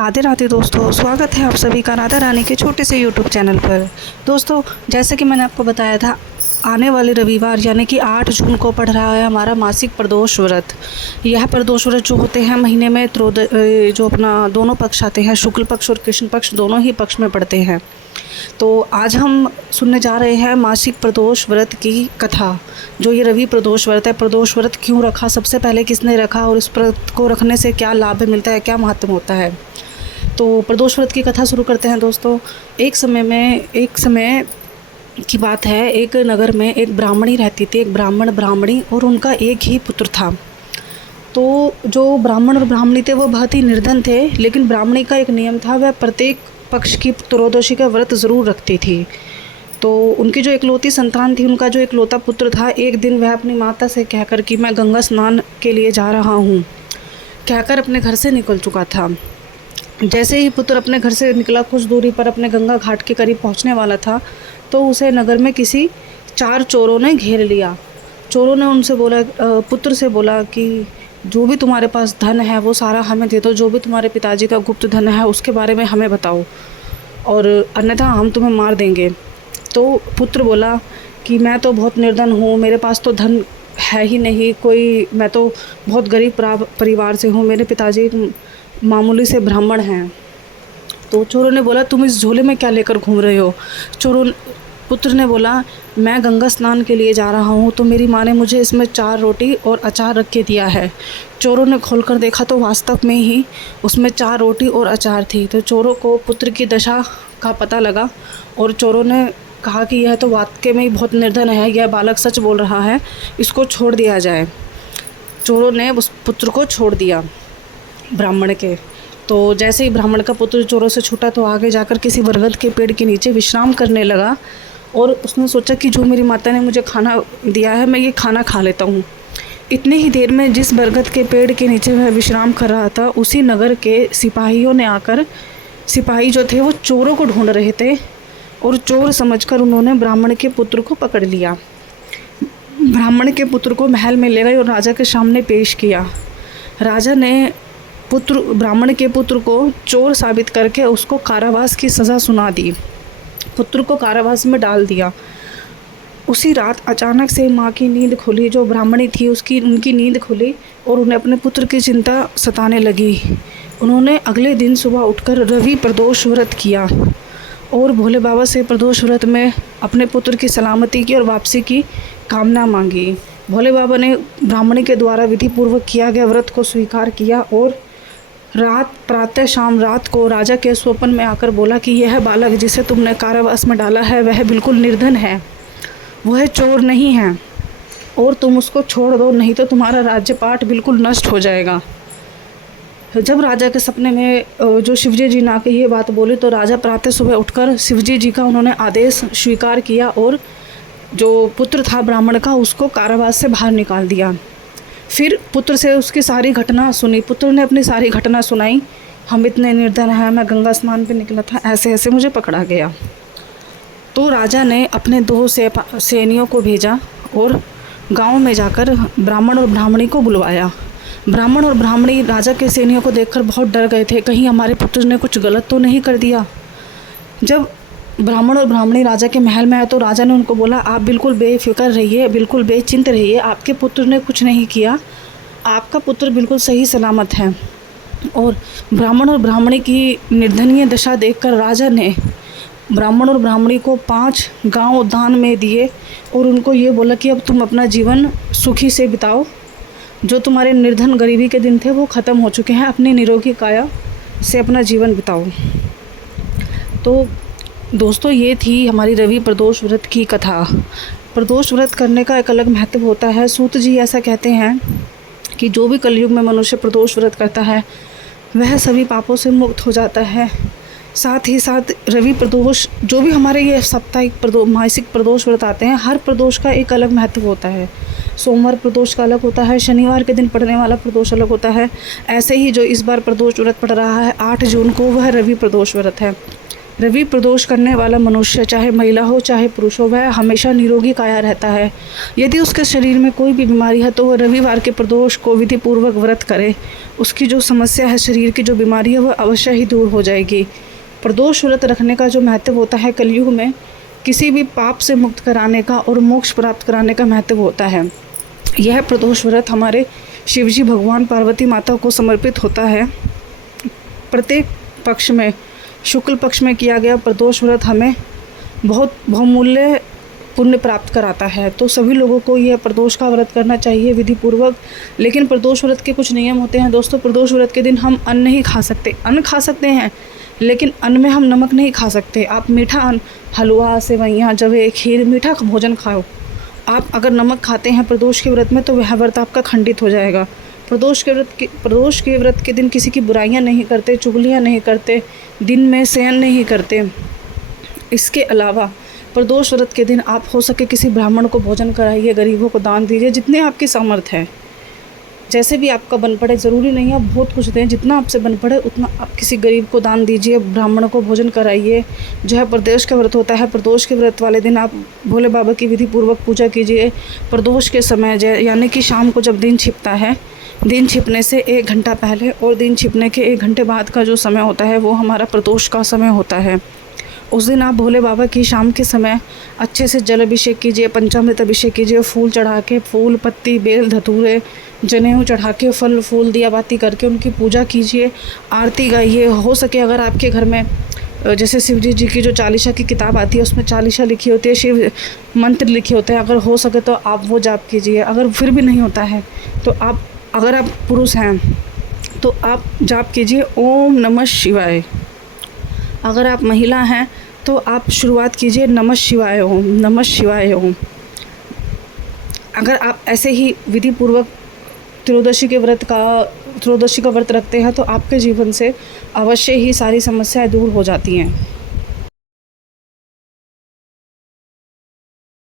राधे राधे दोस्तों, स्वागत है आप सभी का राधा रानी के छोटे से यूट्यूब चैनल पर। दोस्तों, जैसे कि मैंने आपको बताया था, आने वाले रविवार यानी कि 8 जून को पड़ रहा है हमारा मासिक प्रदोष व्रत। यह प्रदोष व्रत जो होते हैं महीने में जो अपना दोनों पक्ष आते हैं, शुक्ल पक्ष और कृष्ण पक्ष, दोनों ही पक्ष में पड़ते हैं। तो आज हम सुनने जा रहे हैं मासिक प्रदोष व्रत की कथा। जो ये रवि प्रदोष व्रत है, प्रदोष व्रत क्यों रखा, सबसे पहले किसने रखा और इस व्रत को रखने से क्या लाभ मिलता है, क्या महत्व होता है। तो प्रदोष व्रत की कथा शुरू करते हैं दोस्तों। एक समय की बात है, एक नगर में एक ब्राह्मणी रहती थी, एक ब्राह्मणी, और उनका एक ही पुत्र था। तो जो ब्राह्मण और ब्राह्मणी थे वो बहुत ही निर्धन थे, लेकिन ब्राह्मणी का एक नियम था, वह प्रत्येक पक्ष की त्रयोदशी का व्रत ज़रूर रखती थी। तो उनकी जो इकलौती संतान थी, उनका जो इकलौता पुत्र था, एक दिन वह अपनी माता से कहकर कि मैं गंगा स्नान के लिए जा रहा हूँ, कहकर अपने घर से निकल चुका था। जैसे ही पुत्र अपने घर से निकला, कुछ दूरी पर अपने गंगा घाट के करीब पहुँचने वाला था, तो उसे नगर में किसी 4 चोरों ने घेर लिया। चोरों ने उनसे बोला, पुत्र से बोला कि जो भी तुम्हारे पास धन है वो सारा हमें दे दो, जो भी तुम्हारे पिताजी का गुप्त धन है उसके बारे में हमें बताओ, और अन्यथा हम तुम्हें मार देंगे। तो पुत्र बोला कि मैं तो बहुत निर्धन हूँ, मेरे पास तो धन है ही नहीं कोई, मैं तो बहुत गरीब परिवार से हूँ, मेरे पिताजी मामूली से ब्राह्मण हैं। तो चोरों ने बोला, तुम इस झोले में क्या लेकर घूम रहे हो। पुत्र ने बोला, मैं गंगा स्नान के लिए जा रहा हूँ, तो मेरी माँ ने मुझे इसमें 4 रोटी और अचार रख के दिया है। चोरों ने खोलकर देखा तो वास्तव में ही उसमें 4 रोटी और अचार थी। तो चोरों को पुत्र की दशा का पता लगा और चोरों ने कहा कि यह तो वाकई में ही बहुत निर्धन है, यह बालक सच बोल रहा है, इसको छोड़ दिया जाए। चोरों ने उस पुत्र को छोड़ दिया ब्राह्मण के। तो जैसे ही ब्राह्मण का पुत्र चोरों से छूटा तो आगे जाकर किसी बरगद के पेड़ के नीचे विश्राम करने लगा, और उसने सोचा कि जो मेरी माता ने मुझे खाना दिया है, मैं ये खाना खा लेता हूँ। इतनी ही देर में जिस बरगद के पेड़ के नीचे वह विश्राम कर रहा था, उसी नगर के सिपाहियों ने आकर, सिपाही जो थे वो चोरों को ढूंढ रहे थे, और चोर समझकर उन्होंने ब्राह्मण के पुत्र को पकड़ लिया। ब्राह्मण के पुत्र को महल में ले गए और राजा के सामने पेश किया। राजा ने ब्राह्मण के पुत्र को चोर साबित करके उसको कारावास की सज़ा सुना दी, पुत्र को कारावास में डाल दिया। उसी रात अचानक से माँ की नींद खुली, जो ब्राह्मणी थी उनकी नींद खुली और उन्हें अपने पुत्र की चिंता सताने लगी। उन्होंने अगले दिन सुबह उठकर रवि प्रदोष व्रत किया और भोले बाबा से प्रदोष व्रत में अपने पुत्र की सलामती की और वापसी की कामना मांगी। भोले बाबा ने ब्राह्मणी के द्वारा विधि पूर्वक किया गया व्रत को स्वीकार किया और प्रातः शाम रात को राजा के स्वप्न में आकर बोला कि यह बालक जिसे तुमने कारावास में डाला है वह बिल्कुल निर्धन है, वह चोर नहीं है, और तुम उसको छोड़ दो, नहीं तो तुम्हारा राज्यपाट बिल्कुल नष्ट हो जाएगा। जब राजा के सपने में जो शिवजी जी ने आके ये बात बोली, तो राजा प्रातः सुबह उठकर शिवजी जी का उन्होंने आदेश स्वीकार किया और जो पुत्र था ब्राह्मण का उसको कारावास से बाहर निकाल दिया। फिर पुत्र से उसकी सारी घटना सुनी। पुत्र ने अपनी सारी घटना सुनाई, हम इतने निर्धन हैं, मैं गंगा स्नान पे निकला था, ऐसे ऐसे मुझे पकड़ा गया। तो राजा ने अपने 2 सैनियों को भेजा और गांव में जाकर ब्राह्मण और ब्राह्मणी को बुलवाया। ब्राह्मण और ब्राह्मणी राजा के सैनियों को देखकर बहुत डर गए थे, कहीं हमारे पुत्र ने कुछ गलत तो नहीं कर दिया। जब ब्राह्मण और ब्राह्मणी राजा के महल में आए तो राजा ने उनको बोला, आप बिल्कुल बेफिक्र रहिए, बिल्कुल बेचिंत रहिए, आपके पुत्र ने कुछ नहीं किया, आपका पुत्र बिल्कुल सही सलामत है। और ब्राह्मण और ब्राह्मणी की निर्धनीय दशा देखकर राजा ने ब्राह्मण और ब्राह्मणी को 5 गांव दान में दिए और उनको ये बोला कि अब तुम अपना जीवन सुखी से बिताओ, जो तुम्हारे निर्धन गरीबी के दिन थे वो ख़त्म हो चुके हैं, अपनी निरोगी काया से अपना जीवन बिताओ। तो दोस्तों, ये थी हमारी रवि प्रदोष व्रत की कथा। प्रदोष व्रत करने का एक अलग महत्व होता है। सूत जी ऐसा कहते हैं कि जो भी कलयुग में मनुष्य प्रदोष व्रत करता है वह सभी पापों से मुक्त हो जाता है। साथ ही साथ रवि प्रदोष, जो भी हमारे ये साप्ताहिक मासिक प्रदोष व्रत आते हैं, हर प्रदोष का एक अलग महत्व होता है। सोमवार प्रदोष का अलग होता है, शनिवार के दिन पड़ने वाला प्रदोष अलग होता है। ऐसे ही जो इस बार प्रदोष व्रत पड़ रहा है 8 जून को, वह रवि प्रदोष व्रत है। रवि प्रदोष करने वाला मनुष्य, चाहे महिला हो चाहे पुरुष हो, वह हमेशा निरोगी काया रहता है। यदि उसके शरीर में कोई भी बीमारी है तो वह रविवार के प्रदोष को विधिपूर्वक व्रत करे। उसकी जो समस्या है, शरीर की जो बीमारी है, वह अवश्य ही दूर हो जाएगी। प्रदोष व्रत रखने का जो महत्व होता है, कलयुग में किसी भी पाप से मुक्त कराने का और मोक्ष प्राप्त कराने का महत्व होता है। यह प्रदोष व्रत हमारे शिवजी भगवान, पार्वती माता को समर्पित होता है। प्रत्येक पक्ष में, शुक्ल पक्ष में किया गया प्रदोष व्रत हमें बहुत बहुमूल्य पुण्य प्राप्त कराता है। तो सभी लोगों को यह प्रदोष का व्रत करना चाहिए विधिपूर्वक। लेकिन प्रदोष व्रत के कुछ नियम होते हैं दोस्तों। प्रदोष व्रत के दिन हम अन्न नहीं खा सकते। अन्न खा सकते हैं लेकिन अन्न में हम नमक नहीं खा सकते। आप मीठा अन्न, हलवा, सेवइयाँ, जवे, खीर, मीठा भोजन खाओ। आप अगर नमक खाते हैं प्रदोष के व्रत में तो वह व्रत आपका खंडित हो जाएगा। प्रदोष के व्रत के दिन किसी की बुराइयां नहीं करते, चुगलियां नहीं करते, दिन में शयन नहीं करते। इसके अलावा प्रदोष व्रत के दिन आप हो सके किसी ब्राह्मण को भोजन कराइए, गरीबों को दान दीजिए, जितने आपकी सामर्थ्य है। जैसे भी आपका बन पड़े, ज़रूरी नहीं आप बहुत कुछ दें, जितना आपसे बन पड़े उतना आप किसी गरीब को दान दीजिए, ब्राह्मणों को भोजन कराइए। जो है प्रदोष का व्रत होता है, प्रदोष के व्रत वाले दिन आप भोले बाबा की विधिपूर्वक पूजा कीजिए। प्रदोष के समय यानी कि शाम को जब दिन छिपता है, दिन छिपने से 1 घंटा पहले और दिन छिपने के 1 घंटे बाद का जो समय होता है वो हमारा प्रदोष का समय होता है। उस दिन आप भोले बाबा की शाम के समय अच्छे से जल अभिषेक कीजिए, पंचामृत अभिषेक कीजिए, फूल चढ़ा के, फूल, पत्ती, बेल, धतूरे, जनेऊ चढ़ा के, फल फूल दिया बाती करके उनकी पूजा कीजिए, आरती गाइए। हो सके अगर आपके घर में जैसे शिव जी की जो चालीसा की किताब आती है उसमें चालीसा लिखी होती है, शिव मंत्र लिखे होते हैं, अगर हो सके तो आप वो जाप कीजिए। अगर फिर भी नहीं होता है तो अगर आप पुरुष हैं तो आप जाप कीजिए ओम नमः शिवाय। अगर आप महिला हैं तो आप शुरुआत कीजिए नमः शिवाय ओम, नमः शिवाय ओम। अगर आप ऐसे ही विधि पूर्वक त्रयोदशी का व्रत रखते हैं तो आपके जीवन से अवश्य ही सारी समस्याएं दूर हो जाती हैं।